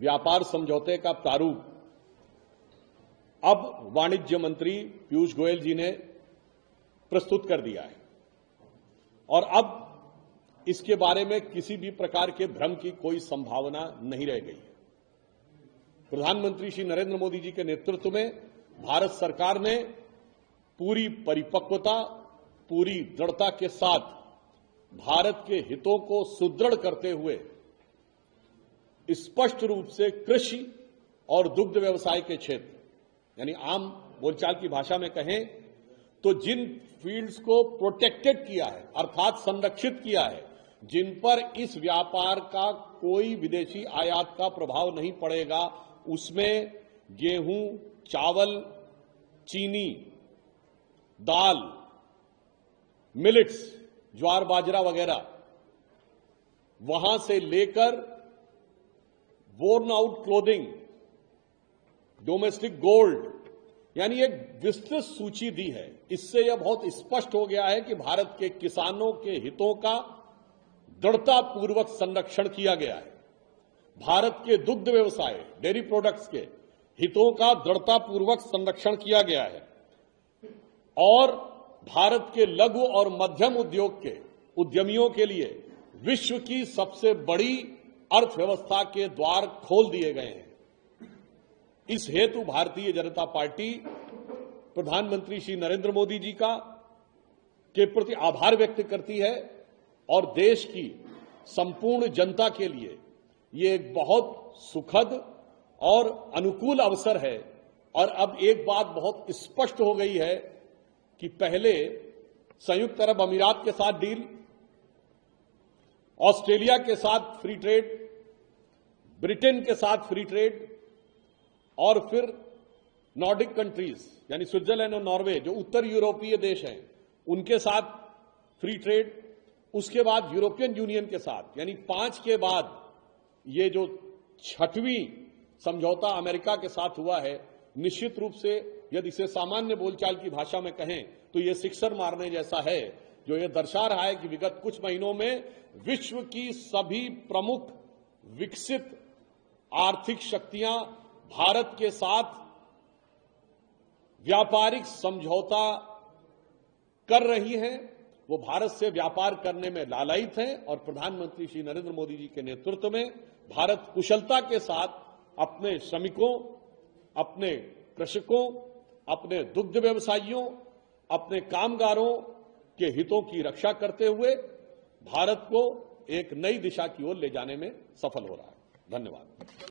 व्यापार समझौते का प्रारूप अब वाणिज्य मंत्री पीयूष गोयल जी ने प्रस्तुत कर दिया है और अब इसके बारे में किसी भी प्रकार के भ्रम की कोई संभावना नहीं रह गई है। प्रधानमंत्री श्री नरेंद्र मोदी जी के नेतृत्व में भारत सरकार ने पूरी परिपक्वता, पूरी दृढ़ता के साथ भारत के हितों को सुदृढ़ करते हुए स्पष्ट रूप से कृषि और दुग्ध व्यवसाय के क्षेत्र, यानी आम बोलचाल की भाषा में कहें तो जिन फील्ड्स को प्रोटेक्टेड किया है अर्थात संरक्षित किया है, जिन पर इस व्यापार का कोई विदेशी आयात का प्रभाव नहीं पड़ेगा, उसमें गेहूं, चावल, चीनी, दाल, मिलेट्स, ज्वार बाजरा वगैरह, वहां से लेकर worn out clothing, domestic gold, यानी एक विस्तृत सूची दी है। इससे यह बहुत स्पष्ट हो गया है कि भारत के किसानों के हितों का दृढ़तापूर्वक संरक्षण किया गया है। भारत के दुग्ध व्यवसाय, डेयरी प्रोडक्ट्स के हितों का दृढ़तापूर्वक संरक्षण किया गया है और भारत के लघु और मध्यम उद्योग के उद्यमियों के लिए विश्व की सबसे बड़ी अर्थव्यवस्था के द्वार खोल दिए गए हैं। इस हेतु भारतीय जनता पार्टी प्रधानमंत्री श्री नरेंद्र मोदी जी के प्रति आभार व्यक्त करती है और देश की संपूर्ण जनता के लिए ये एक बहुत सुखद और अनुकूल अवसर है। और अब एक बात बहुत स्पष्ट हो गई है कि पहले संयुक्त अरब अमीरात के साथ डील, ऑस्ट्रेलिया के साथ फ्री ट्रेड, ब्रिटेन के साथ फ्री ट्रेड और फिर नॉर्डिक कंट्रीज यानी स्विट्जरलैंड और नॉर्वे जो उत्तर यूरोपीय देश हैं उनके साथ फ्री ट्रेड, उसके बाद यूरोपियन यूनियन के साथ, यानी 5 के बाद ये जो 6वीं समझौता अमेरिका के साथ हुआ है, निश्चित रूप से यदि इसे सामान्य बोलचाल की भाषा में कहें तो ये सिक्सर मारने जैसा है, जो ये दर्शा रहा है कि विगत कुछ महीनों में विश्व की सभी प्रमुख विकसित आर्थिक शक्तियां भारत के साथ व्यापारिक समझौता कर रही हैं। वो भारत से व्यापार करने में लालायित हैं और प्रधानमंत्री श्री नरेंद्र मोदी जी के नेतृत्व में भारत कुशलता के साथ अपने श्रमिकों, अपने कृषकों, अपने दुग्ध व्यवसायियों, अपने कामगारों के हितों की रक्षा करते हुए भारत को एक नई दिशा की ओर ले जाने में सफल हो रहा है। धन्यवाद।